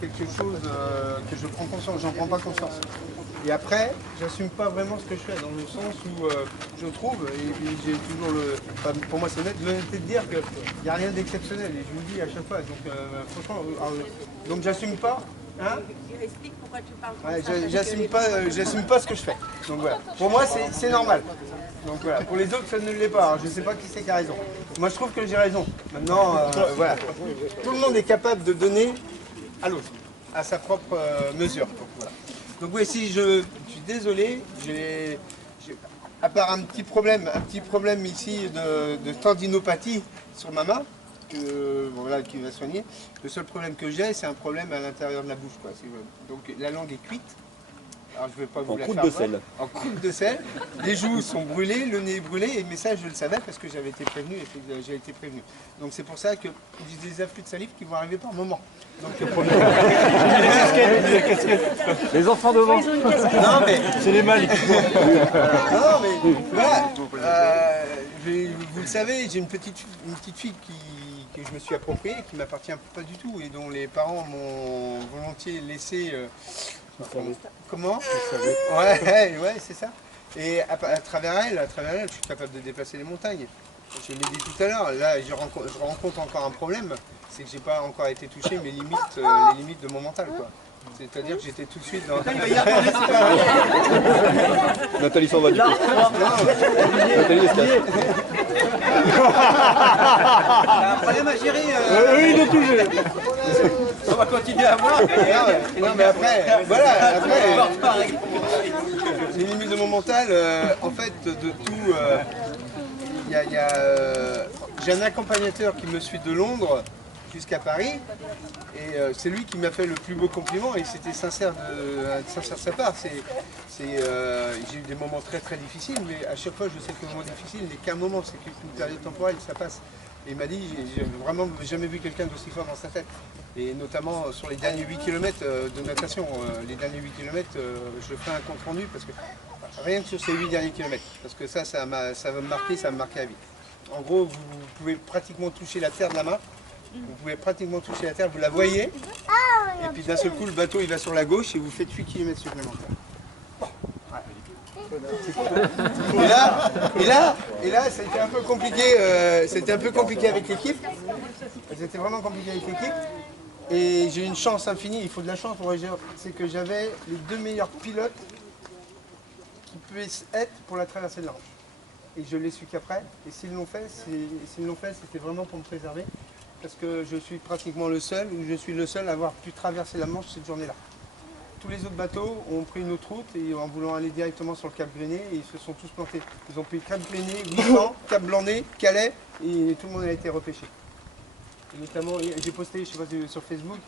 quelque chose que je prends conscience, j'en prends pas conscience. Et après, j'assume pas vraiment ce que je fais, dans le sens où je trouve, et puis j'ai toujours pour moi c'est net, l'honnêteté de dire qu'il n'y a rien d'exceptionnel, et je vous le dis à chaque fois. Donc franchement, donc j'assume pas. Hein, explique pourquoi tu parles comme ça. J'assume pas ce que je fais. Donc voilà. Pour moi, c'est normal. Donc voilà. Pour les autres, ça ne l'est pas. Alors, je ne sais pas qui c'est qui a raison. Moi, je trouve que j'ai raison. Maintenant, voilà. Tout le monde est capable de donner à l'autre, à sa propre mesure. Donc, voilà. Donc oui, si je suis désolé, à part un petit problème ici de tendinopathie sur ma main, voilà, qui va soigner. Le seul problème que j'ai, c'est un problème à l'intérieur de la bouche, quoi. Donc la langue est cuite. Alors je vais pas vous la faire. En croûte de sel. En croûte de sel. Les joues sont brûlées, le nez est brûlé, mais ça je le savais parce que j'avais été prévenu et j'ai été prévenu. Donc c'est pour ça que j'ai des afflux de salive qui vont arriver par moment. Donc les enfants devant. Non mais c'est les mâles. Non mais voilà. Vous le savez, j'ai une petite fille que je me suis appropriée, qui m'appartient pas du tout et dont les parents m'ont volontiers laissé. Comment? Ouais, c'est ça. Et à travers elle, je suis capable de déplacer les montagnes. Je l'ai dit tout à l'heure, là je rencontre encore un problème, c'est que j'ai pas encore été touché mes limites, les limites de mon mental, quoi. C'est-à-dire que j'étais tout de suite dans... Nathalie s'en va du coup. Nathalie escape. Un problème à gérer. Oui, il est touché. On va continuer à voir. Non, mais après, voilà, les limites de mon mental, en fait, de tout, j'ai un accompagnateur qui me suit de Londres jusqu'à Paris, et c'est lui qui m'a fait le plus beau compliment, et c'était sincère de sa part. J'ai eu des moments très très difficiles, mais à chaque fois je sais que le moment difficile n'est qu'un moment, c'est qu'une période temporelle, ça passe. Et il m'a dit, j'ai vraiment jamais vu quelqu'un d'aussi fort dans sa tête. Et notamment sur les derniers 8 km de natation. Les derniers 8 km, je ferai un compte rendu, parce que rien que sur ces 8 derniers kilomètres, parce que ça va me marquer, ça va me marquer à vie. En gros, vous pouvez pratiquement toucher la terre de la main. Vous pouvez pratiquement toucher la terre, vous la voyez, et puis d'un seul coup le bateau il va sur la gauche et vous faites 8 km supplémentaires. Et là, ça a été un peu compliqué, c'était un peu compliqué avec l'équipe. C'était vraiment compliqué avec l'équipe. Et j'ai une chance infinie, il faut de la chance pour réagir, c'est que j'avais les deux meilleurs pilotes qui puissent être pour la traversée de la Manche. Et je l'ai su qu'après, et s'ils l'ont fait, c'était vraiment pour me préserver. Parce que je suis pratiquement le seul, ou je suis le seul à avoir pu traverser la Manche cette journée-là. Tous les autres bateaux ont pris une autre route et en voulant aller directement sur le Cap Grenet, et ils se sont tous plantés. Ils ont pris Cap Grenet, 800, Cap Blanc-Nez, Calais, et tout le monde a été repêché. Et notamment, j'ai posté, je sais pas, sur Facebook,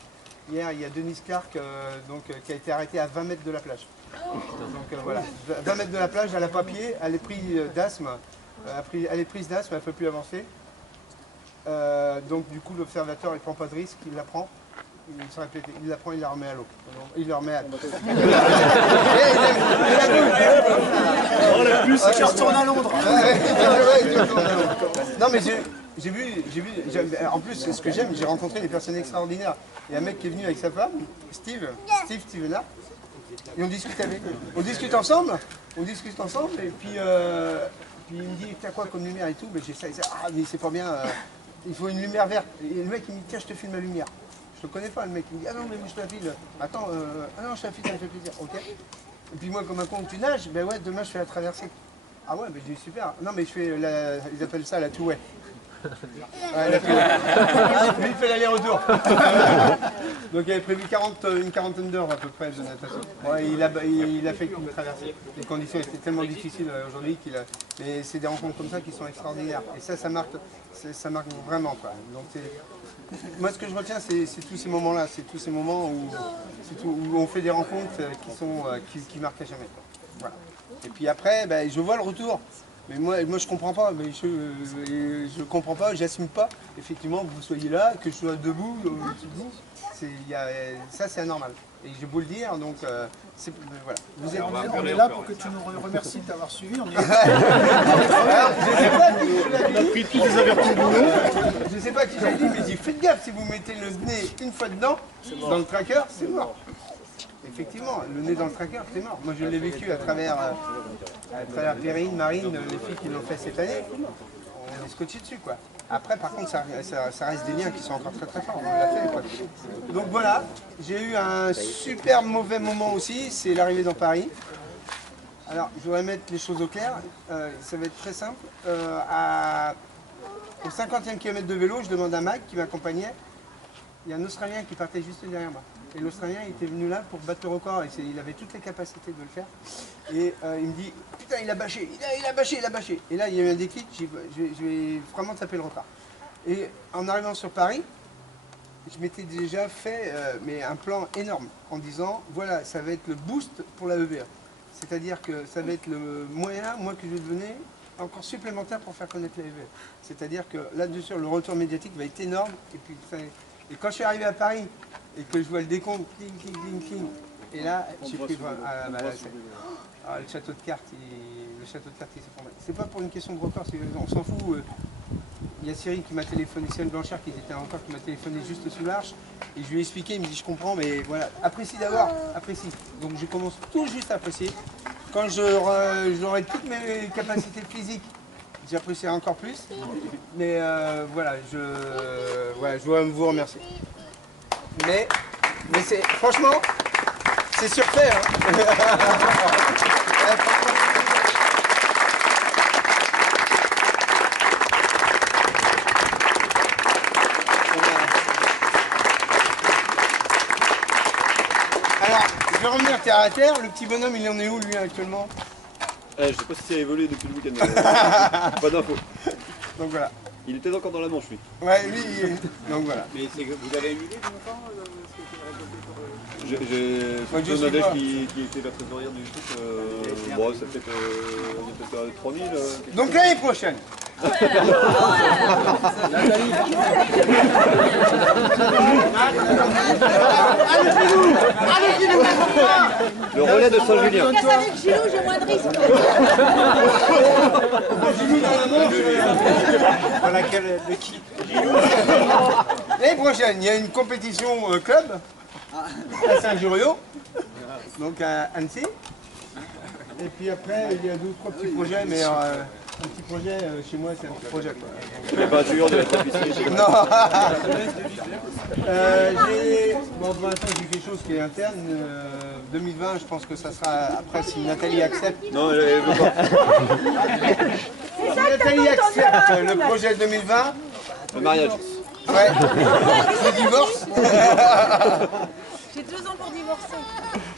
hier, il y a Denise Clark qui a été arrêtée à 20 mètres de la plage. Donc voilà, 20 mètres de la plage, elle n'a pas pied, elle est prise d'asthme, elle est prise d'asthme, elle ne peut plus avancer. Donc du coup l'observateur il prend pas de risque, il la prend, il la prend, il la remet à l'eau. Il la remet à l'eau. Je retourne à Londres. Non mais j'ai vu, en plus c'est ce que j'aime, j'ai rencontré des personnes extraordinaires. Il y a un mec qui est venu avec sa femme, Steve est là, et on discute avec eux. On discute ensemble, et puis il me dit t'as quoi comme lumière et tout, mais j'essaie, mais c'est pas bien. Il faut une lumière verte. Et le mec il me dit tiens je te filme la lumière. Je le connais pas le mec, il me dit ah non mais moi je te la file. Attends, ah non je te la file, ça me fait plaisir, ok. Et puis moi comme un con tu nages, ben ouais demain je fais la traversée. Ah ouais ben je dis super. Non mais je fais ils appellent ça la two-way. Ouais, lui il fait l'aller-retour. Donc il avait prévu une quarantaine d'heures à peu près de natation. Ouais, il a fait qu'une traversée. Les conditions étaient tellement difficiles aujourd'hui mais c'est des rencontres comme ça qui sont extraordinaires. Et ça marque vraiment quoi. Donc moi ce que je retiens c'est tous ces moments-là, c'est tous ces moments où on fait des rencontres qui marquent à jamais. Voilà. Et puis après, je vois le retour. Mais moi je comprends pas, mais je comprends pas, j'assume pas effectivement que vous soyez là, que je sois debout, ça c'est anormal. Et je vais vous le dire, donc voilà. On est là pour que tu nous remercies de t'avoir suivi. On a pris tous les avertissements. Je sais pas qui j'ai dit, mais j'ai fait gaffe, si vous mettez le nez une fois dedans, dans le tracker, c'est mort. Effectivement, le nez dans le tracker, c'est mort. Moi je l'ai vécu à travers Perrine, Marine, les filles qui l'ont fait cette année. On est scotché dessus quoi. Après par contre ça reste des liens qui sont encore très très forts, on l'a fait quoi. Donc voilà, j'ai eu un super mauvais moment aussi, c'est l'arrivée dans Paris. Alors je voudrais mettre les choses au clair, ça va être très simple. Au 50e kilomètre de vélo, je demande à Mac qui m'accompagnait, il y a un Australien qui partait juste derrière moi. Et l'Australien était venu là pour battre le record, et il avait toutes les capacités de le faire. Et il me dit, putain il a bâché, il a bâché. Et là il y a eu un déclic, je vais vraiment taper le record. Et en arrivant sur Paris, je m'étais déjà fait mais un plan énorme en disant, voilà, ça va être le boost pour la EVA. C'est-à-dire que ça va être le moyen, moi, que je vais donner encore supplémentaire pour faire connaître la EVA. C'est-à-dire que là-dessus, le retour médiatique va être énorme. Et quand je suis arrivé à Paris, et que je vois le décompte, cling, et là, j'ai pris le château de cartes, il s'est formé. C'est pas pour une question de record, on s'en fout. Il y a Cyril qui m'a téléphoné, Cyril Blanchard qui était encore, qui m'a téléphoné juste sous l'arche, et je lui ai expliqué, il me dit je comprends, mais voilà, apprécie d'abord, apprécie. Donc je commence tout juste à apprécier. Quand j'aurai toutes mes capacités physiques, j'apprécierai encore plus. Mais voilà, je dois vous remercier. Mais c'est franchement, c'est surfait. Hein. Alors, je vais revenir terre à terre. Le petit bonhomme, il en est où lui actuellement? Je sais pas si ça a évolué depuis le week-end. Pas d'infos. Donc voilà. Il était encore dans la Manche, lui. Ouais, lui, donc voilà. Mais vous avez une idée de longtemps J'ai plutôt Nadège qui était la trésorière du truc. Bon, ça fait on est peut-être à 3000. Donc l'année prochaine. Le relais de Saint-Julien. Casse avec Gilou, j'ai moins de risques. Dans laquelle de qui? L'année prochaine, il y a une compétition club à Saint-Julien, donc à Annecy. Et puis après, il y a 2 ou 3 petits projets, mais un petit projet chez moi, c'est un petit projet. Les peintures de la tapisserie. Non. Bon, pour l'instant, j'ai quelque chose qui est interne. 2020, je pense que ça sera après si Nathalie accepte. Non, elle veut pas. Si Nathalie accepte le projet 2020. Le mariage. Ouais. Le divorce. J'ai 2 ans pour divorcer.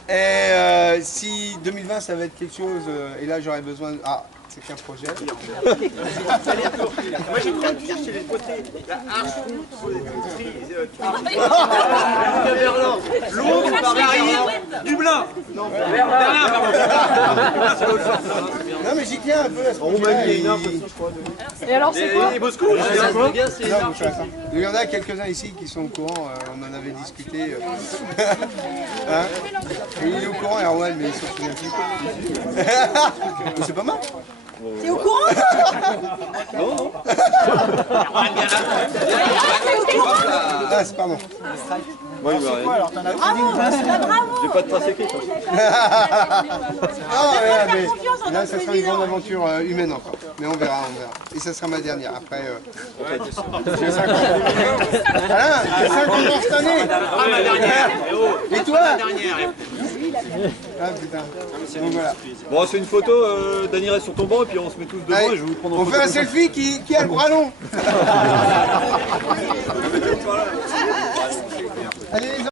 Et si 2020 ça va être quelque chose, et là j'aurais besoin de... Ah, c'est qu'un projet. Moi j'ai pris un t-shirt chez les côtés. La arche, Berlin, Londres, Paris, Dublin. Non, Berlin, pardon. Non mais j'y tiens un peu à ce projet. Et alors c'est quoi? Et Moscou, c'est quoi? Non, vous savez ça. Il y en a quelques-uns ici qui sont au courant, on en avait discuté. Hein, et il est au courant, Erwan, mais il s'en souvient plus. C'est pas mal. T'es au courant? Non, non. Ah, c'est pardon. Ouais, il va rien. Alors, t'en as J'ai pas de trace écrite. Ah, ouais, mais là, ça sera une grande aventure humaine encore. Mais on verra, on verra. Et ça sera ma dernière. Après, j'ai 5 ans. Alain, j'ai 5 ans cette année. Ah, ma dernière. Et toi? Ma dernière. Ah, putain. Donc voilà. Bon, c'est une photo, Dany reste sur ton banc et puis on se met tous devant Allez, et je vais vous prendre en on photo. fait un selfie qui a le bras long.